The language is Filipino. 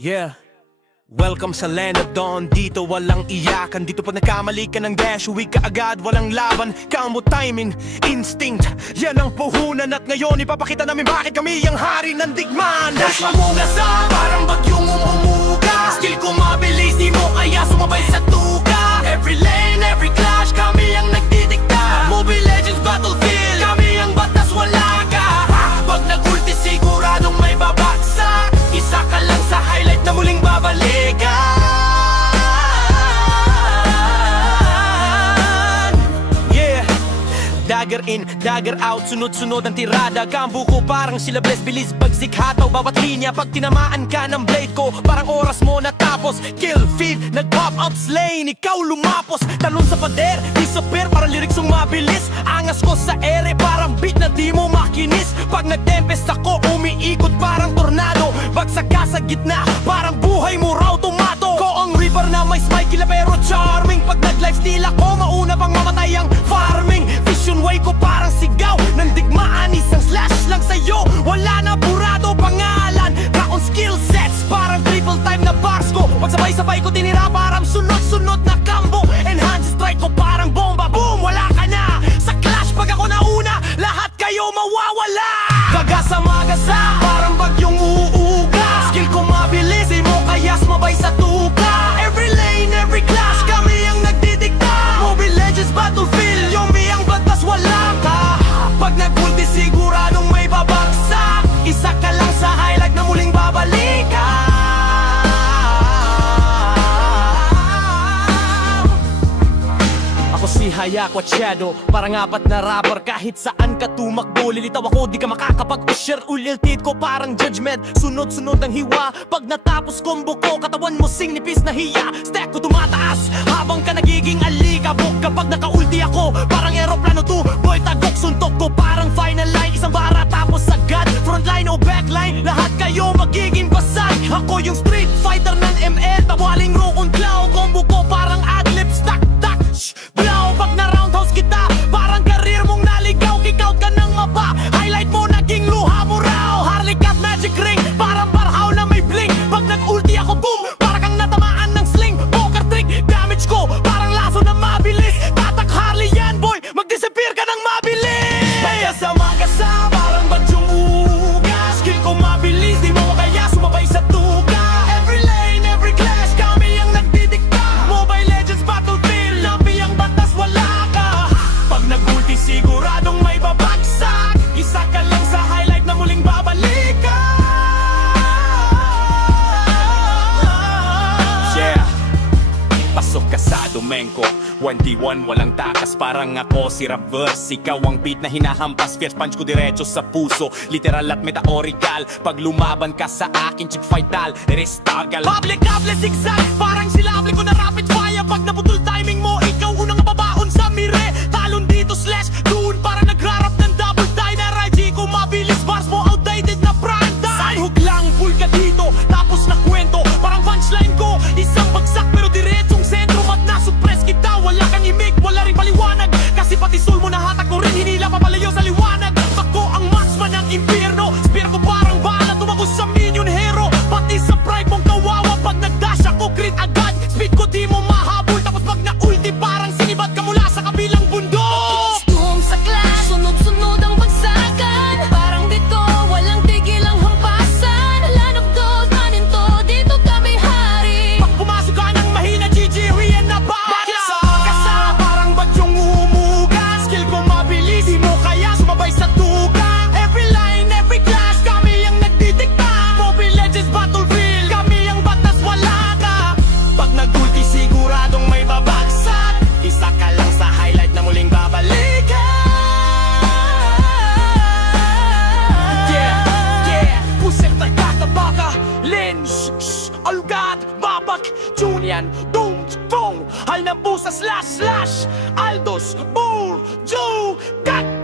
Yeah. Welcome sa land of dawn. Dito walang iyakan. Dito pag nagkamali ka ng dash, uwi ka agad, walang laban. Kamo timing, instinct, yan ang puhunan. At ngayon ipapakita namin bakit kami ang hari ng digmaan. Dash mamugasa, parang bagyong umumuga. Skill ko mabilis, di mo kaya sumabay sa tuga. Every lane, every clash, kami ang nagdidikta. Mobile Legends Battlefield, kami ang batas, wala ka. Pag nag-ulti siguradong may babagsak. Isa ka lang sa highlight na muling babalikan. Yeah. Dagger in, dagger out, sunod-sunod ang tirada. Kambo ko parang sila bless, bilis, bagsik, hataw, bawat linya. Pag tinamaan ka ng blade ko, parang oras mo natapos. Kill, feed, nag-pop up lane, ikaw lumapos. Talon sa pader, disappear, parang lyrics yung mabilis. Angas ko sa ere, parang beat na di mo makinis. Pag nag-tempest ako, umiikot parang tornado. Bagsak ka sa gitna, parang buhay mo raw tomato. Ko ang river na may spike, kila pero charming. Pag nag-lifesteal ako, mauna pang mamatay ang farming. Vision way ko parang sigaw ng digmaan, isang slash lang sa'yo. Wala na burado pangalan, on skill sets, parang triple time na bars ko. Pag sabay-sabay ko tinira, parang sunod-sunod na combo. Enhanced strike ko parang bomba, boom, wala ka na. Sa clash pag ako nauna, lahat kayo mawawala. Kagasa-magasa, parang bagyong uuga. Skill ko mabilis, di mo kaya sumabay sa tuga. Every lane, every clash, kami ang nagdidikta. Mobile Legends Battlefield, yomi ang batas, wala ka. Pag nag-ulti siguradong may babagsak. Isa ka lang sa highlight na muling babalikan. Ako si Hayako at Shadow, parang apat na rapper. Kahit saan ka tumakbo, lilitaw ako, di ka makakapag-usher. Uliltit ko parang judgment, sunod-sunod ang hiwa. Pag natapos combo ko, katawan mo sing nipis na hiya. Stack ko tumataas, habang ka nagiging alikabok. Kapag naka-ulti ako, parang aeroplano to. Boy, tagok, suntok ko parang final line. Isang bara tapos agad, frontline o backline. Lahat kayo magiging basag. Ako yung street fighter ng ML, tawaling rukon claw. Combo ko parang adlibs, tak-tak, blow. Pag na-roundhouse kita, parang karir mong naligaw. Kick-out ka ng mapa, highlight mo naging luha mo raw. Harley Cat magic ring, parang barhaw na may bling. Pag nag-ulti ako, boom, parang kang natamaan ng sling. Poker trick, damage ko, parang laso na mabilis. Tatak Harley yan boy, mag-disappear ka ng mabilis. Magkasama-kasa, parang bagyong uga. Skill ko mabilis, di mo kaya sumabay sa tuga. Every lane, every clash, kami ang nagdidikta. Mobile Legends Battlefield, labi ang batas, wala ka. Pag nag-ulti siguradong may babagsak. Isa ka lang sa highlight na muling babalikan. Yeah. Pasok ka sa domenko 21, walang takas, parang ako si Reverse. Ikaw ang beat na hinahampas, fierce punch ko diretso sa puso. Literal at metaphorical, pag lumaban ka sa akin, chick vital, restagal. Public kable zigzag, parang silable ko na rapid fire. Pag naputol timing mo, ikaw unang mababaon sa mire. Talon dito slash, doon parang nagrarap ng double die. Na IG ko mabilis, bars mo outdated na pranda. Sanhog lang, bull ka dito, tapos na kwento. Parang punchline ko, isang bagsak pero diretsong sentro. Mat na suppress kita, wala kang imig, wala rin paliwanag. Kasi pati soul mo nahatak ko rin, hinila papalayo sa liwanag. Ako ang marksman ng impyerno, spear ko parang bala, tumago sa minion hero. Pati sa pride mong kawawa, pag nagdash ako crit agad. Speed ko di mo mahabol, tapos pag na-ulti parang sinibad ka mula sa kabilang bundok. Boom sa clash, sunod-sunod ang bagsakan. Parang dito, walang tigil ang hampasan. Land of those, maninto, dito kami hari. Pag pumasok ka ng mahina, GG, Rian na ba? Magkasa, parang bagyong umuga. Skill ko mabilis, di mo kaya sumabay sa tuga. Every line, every clash, kami ang nagdidikta. Mobile Legends Battlefield, kami ang batas, wala ka. Pag nag-ulti siguradong may babagsak. Isa ka lang sa highlight na muling babalikan. Yeah, pusip nagkakabaka. Lynch, alugad, babak, Junian, doom, boom. Hal ng busa, slash, slash. Aldos, bull, Joe, cut.